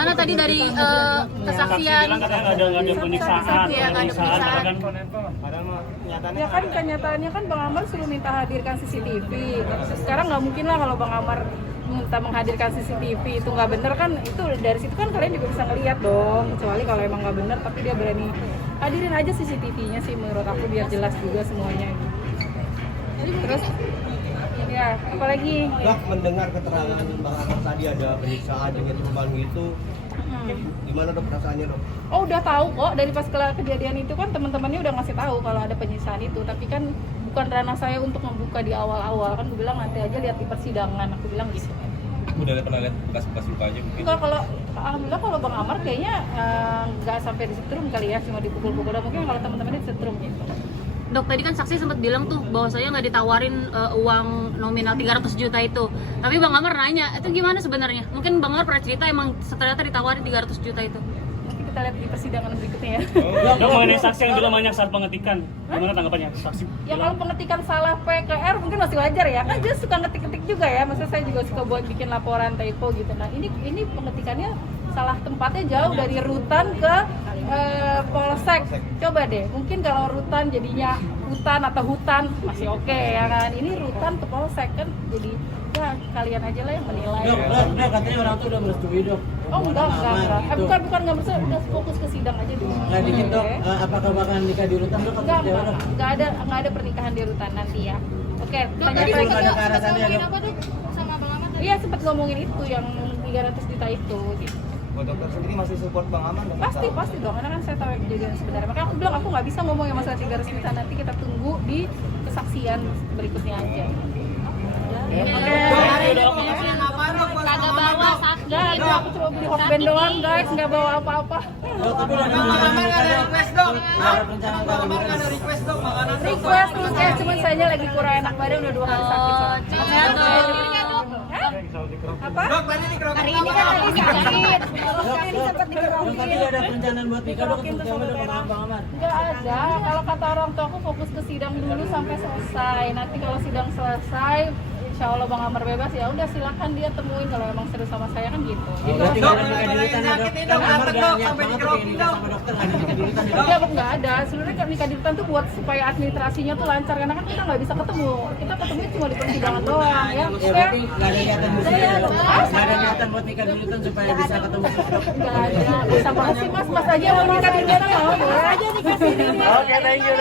Gimana tadi dari kesaksian? Bilang katanya nggak ada penyiksaan. Iya, nggak ada penyiksaan. Ya kan kenyataannya kan Bang Amar suruh minta hadirkan CCTV. Sekarang nggak mungkin lah kalau Bang Amar minta menghadirkan CCTV itu nggak bener kan, itu dari situ kan kalian juga bisa ngeliat dong, kecuali kalau emang nggak bener tapi dia berani hadirin aja CCTV-nya sih menurut aku biar jelas juga semuanya. Terus ya apalagi Dok, mendengar keterangan Bang Amar tadi ada penyiksaan dengan korban gitu, gimana dok perasaannya dok? Oh udah tahu kok dari pas kejadian itu kan teman-temannya udah ngasih tahu kalau ada penyiksaan itu, tapi kan bukan ranah saya untuk membuka di awal-awal, kan gue bilang nanti aja lihat di persidangan, aku bilang gitu. Udah pernah lihat bekas-bekas lukanya mungkin? Enggak, kalau alhamdulillah kalau Bang Amar kayaknya nggak sampai disetrum kali ya, cuma dipukul-pukul. Mungkin kalau teman-temannya disetrum gitu. Dok, tadi kan saksi sempat bilang tuh bahwa saya nggak ditawarin uang nominal 300 juta itu. Tapi Bang Amar nanya, itu gimana sebenarnya? Mungkin Bang Amar pernah cerita emang ternyata ditawarin 300 juta itu. Nanti kita lihat di persidangan berikutnya ya. Dok, mengenai saksi yang bilang banyak saat pengetikan, gimana tanggapannya saksi? Ya kalau pengetikan salah PKR mungkin masih wajar ya. Kan dia suka ngetik-ngetik juga ya. Maksudnya saya juga suka buat bikin laporan typo gitu. Nah, ini pengetikannya salah tempatnya jauh dari rutan ke polsek. Coba deh, mungkin kalau rutan jadinya hutan atau hutan masih oke ya kan. Ini rutan ke polsek kan jadi ya kalian aja lah yang menilai. Dok, katanya orang tuh udah merestui dok. Oh enggak. Bukan nggak bisa, udah fokus ke sidang aja dulu. Nggak dikit dok, apakah bakalan nikah di rutan dok? Enggak ada pernikahan di rutan nanti ya. Oke, Tadi belum ada ke arah sana ya dok? Apa dok sama Bang Amar tadi? Iya sempat ngomongin itu yang 300 juta itu gitu. Buat dokter sendiri masih support Bang Amar dong? Pasti dong, karena kan saya tahu kejadian sebenarnya. Makanya aku bilang aku nggak bisa ngomong yang masalah 300 juta, nanti kita tunggu di kesaksian berikutnya aja. Kagak bawa sakit. Nggak, aku cuma beli hotband doang guys, nggak bawa apa-apa. Dok, tapi udah ada request dok? Ada rencana ada request dok? Request terus kayak cuman saya lagi kurang enak badan udah 2 hari sakit. Sehat dok. Apa? Hari ini kan lagi sakit. Ini sempat dikerokin. Tapi ada perencanaan buat nikah dok? Seperti apa dok Bang Amar? Nggak ada, kalau kata orang tua aku fokus ke sidang dulu sampai selesai. Nanti kalau sidang selesai, insya Allah Bang Amar bebas ya udah silakan dia temuin kalau emang serius sama saya kan gitu. Berarti nggak ada nikah di rutan ya dok? Bang Amar udah niat banget pengen nikah sama dokter, nggak ada nikah di rutan ya dok? Ya nggak ada. Sebenarnya kalau nikah di rutan tuh buat supaya administrasinya tuh lancar, karena kan kita nggak bisa ketemu. Kita ketemu cuma di persidangan doang ya. Ya berarti nggak ada niatan buat nikah di rutan? Nggak ada niatan buat nikah di rutan supaya bisa ketemu dok? Nggak ada. Bisa banget sih mas aja mau nikah di rutan mau boleh aja nikah sini. Oke, thank you.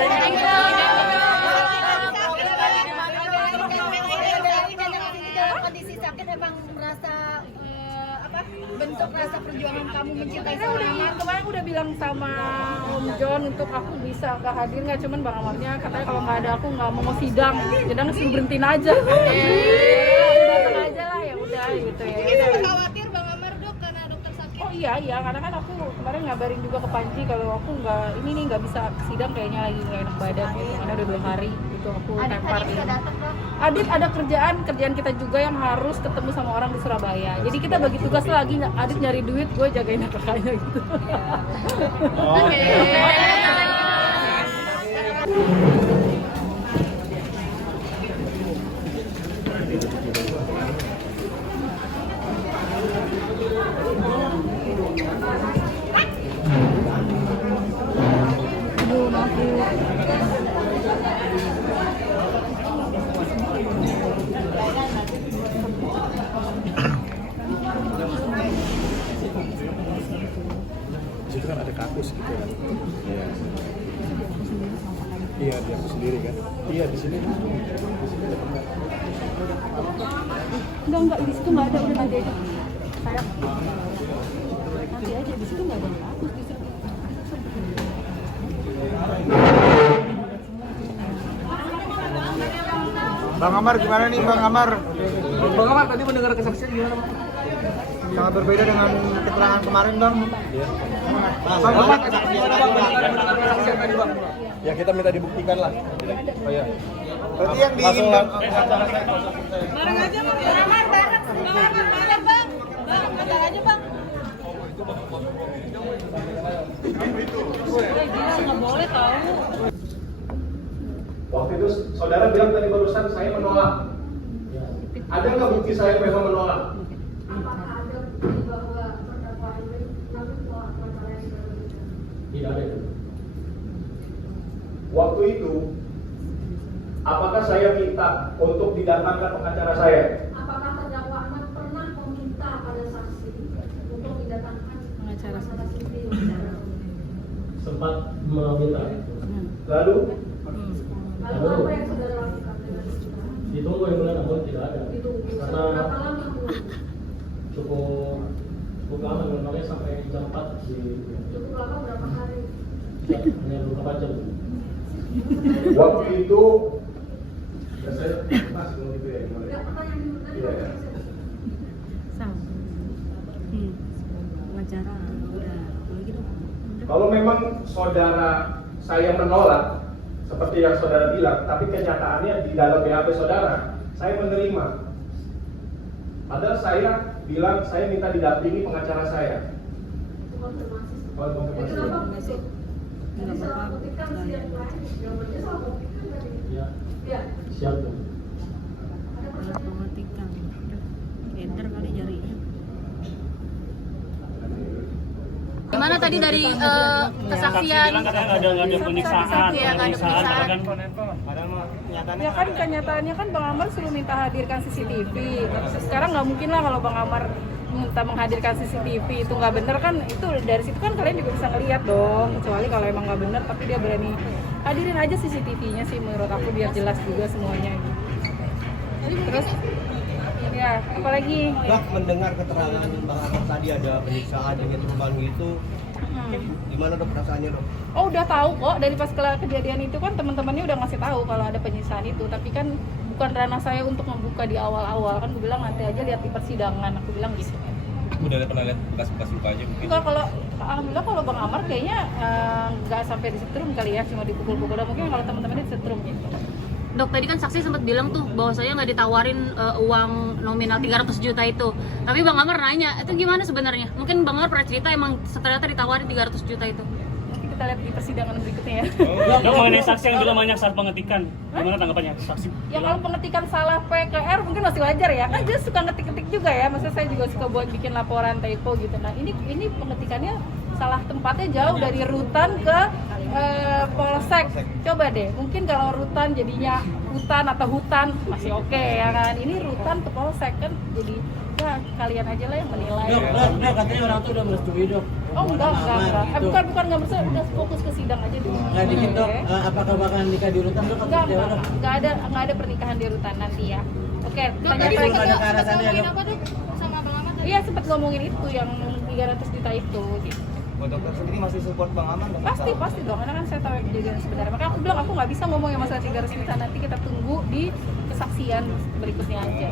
Kondisi sakit emang merasa bentuk rasa perjuangan kamu mencintai seorang Kemarin udah bilang sama Om John untuk aku bisa nggak hadir nggak, cuman Bang Amarnya katanya kalau nggak ada aku nggak mau sidang, jadi suruh berhentiin aja. Datang aja lah ya udah gitu ya. Ini khawatir Bang Amar dok karena dokter sakit. Oh iya karena kan aku kemarin ngabarin juga ke Panji kalau aku nggak bisa sidang, kayaknya lagi nggak enak badan gitu, karena udah 2 hari itu aku tempar. Adit ada kerjaan kita juga yang harus ketemu sama orang di Surabaya. Jadi kita bagi tugas lagi, Adit nyari duit, gue jagain kakaknya gitu. Situ kan ada kakus gitu kan. Iya, di aku sendiri kan. Iya, di sini. Enggak, di situ nggak ada, udah nanti aja. Sayang. Nanti aja, di situ nggak ada kakus, di situ. Bang Amar gimana nih Bang Amar? Bang Amar tadi mendengar kesaksian gimana Bang? Sangat berbeda dengan keterangan kemarin Bang. Bang Amar kesaksian tadi Bang. Ya kita minta dibuktikan lah. Oh iya. Berarti yang diinginkan Bareng aja Bang Amar, bareng. Bang Amar bareng Bang. Bareng aja Bang. Nggak boleh tahu. Waktu itu saudara bilang tadi barusan saya menolak. Ada nggak bukti saya memang menolak? Apakah ada bukti bahwa terdakwa itu waktu itu apakah saya minta untuk didatangkan pengacara saya? Apakah terdakwa Ahmad pernah meminta pada saksi untuk didatangkan pengacara saksi? Sempat meminta. Lalu Lalu apa yang saudara lakukan dengan itu? ditunggu yang mulia, namun tidak ada. Ditunggu. Karena Berapa lama menunggu? cukup lama, makanya sampai jam 4 di Cukup lama berapa hari? hanya beberapa jam. Waktu itu saya pas kalau gitu ya. Enggak pertanyaan dulu tadi. Iya. Wawancara udah gitu. Kalau memang saudara saya menolak seperti yang saudara bilang, tapi kenyataannya di dalam BAP saudara saya menerima. Padahal saya bilang saya minta didampingi pengacara saya. Konfirmasi. Kalau Itu konfirmasi. kenapa begitu? Jadi salah buktikan si yang lain. Jawabannya salah buktikan tadi. Ya, Ya. siap tuh. Ada pertanyaan. Enter kali jarinya. Gimana tadi dari kesaksian? Bilang katanya nggak ada penyiksaan, Iya, nggak ada penyiksaan. Ya kan kenyataannya kan Bang Amar suruh minta hadirkan CCTV. Sekarang nggak mungkin lah kalau Bang Amar minta menghadirkan CCTV itu nggak bener kan, itu dari situ kan kalian juga bisa ngeliat dong, kecuali kalau emang nggak bener tapi dia berani hadirin aja CCTV-nya sih menurut aku biar jelas juga semuanya gitu. Terus ya apalagi Bang, mendengar keterangan Bang Ahmad tadi ada penyiksaan dengan perubahan itu, gimana dok perasaannya dok? oh udah tahu kok dari pas kejadian itu kan teman-temannya udah ngasih tahu kalau ada penyiksaan itu, tapi kan bukan ranah saya untuk membuka di awal-awal, kan gue bilang nanti aja lihat di persidangan, aku bilang gitu. Udah pernah lihat bekas-bekas lukanya mungkin? Enggak, kalau alhamdulillah kalau Bang Amar kayaknya nggak sampai disetrum kali ya, cuma dipukul-pukul, mungkin kalau teman-temannya disetrum gitu. Dok, tadi kan saksi sempat bilang tuh bahwa saya nggak ditawarin uang nominal 300 juta itu. Tapi Bang Amar nanya, itu gimana sebenarnya? Mungkin Bang Amar pernah cerita emang ternyata ditawarin 300 juta itu. Nanti kita lihat di persidangan berikutnya ya. Dok, mengenai saksi yang bilang banyak saat pengetikan, gimana tanggapannya saksi? Ya kalau pengetikan salah PKR mungkin masih wajar ya. Kan dia suka ngetik-ngetik juga ya. Maksudnya saya juga suka buat bikin laporan typo gitu. Nah, ini pengetikannya salah tempatnya jauh dari rutan ke polsek. Coba deh, mungkin kalau rutan jadinya hutan atau hutan masih oke ya kan. Ini rutan ke polsek kan jadi ya kalian aja lah yang menilai. Dok, katanya orang tuh udah merestui dok. Oh enggak. Bukan nggak bersih, udah fokus ke sidang aja dulu. Nggak dikit dok, apakah bakal nikah di rutan dok atau Enggak, seperti apa, dok? enggak ada pernikahan di rutan nanti ya. Oke, Dok, tanya tadi lagi. belum ada ke arah sana ya, ngomongin Dok? apa Dok? Sama Bang Ahmad tadi? Iya sempat ngomongin itu yang 300 juta itu gitu. Buat dokter sendiri masih support Bang Ahmad? Pasti dong, karena kan saya tahu kejadian sebenarnya. Makanya aku bilang aku nggak bisa ngomong yang masalah 300 juta, nanti kita tunggu di kesaksian berikutnya aja.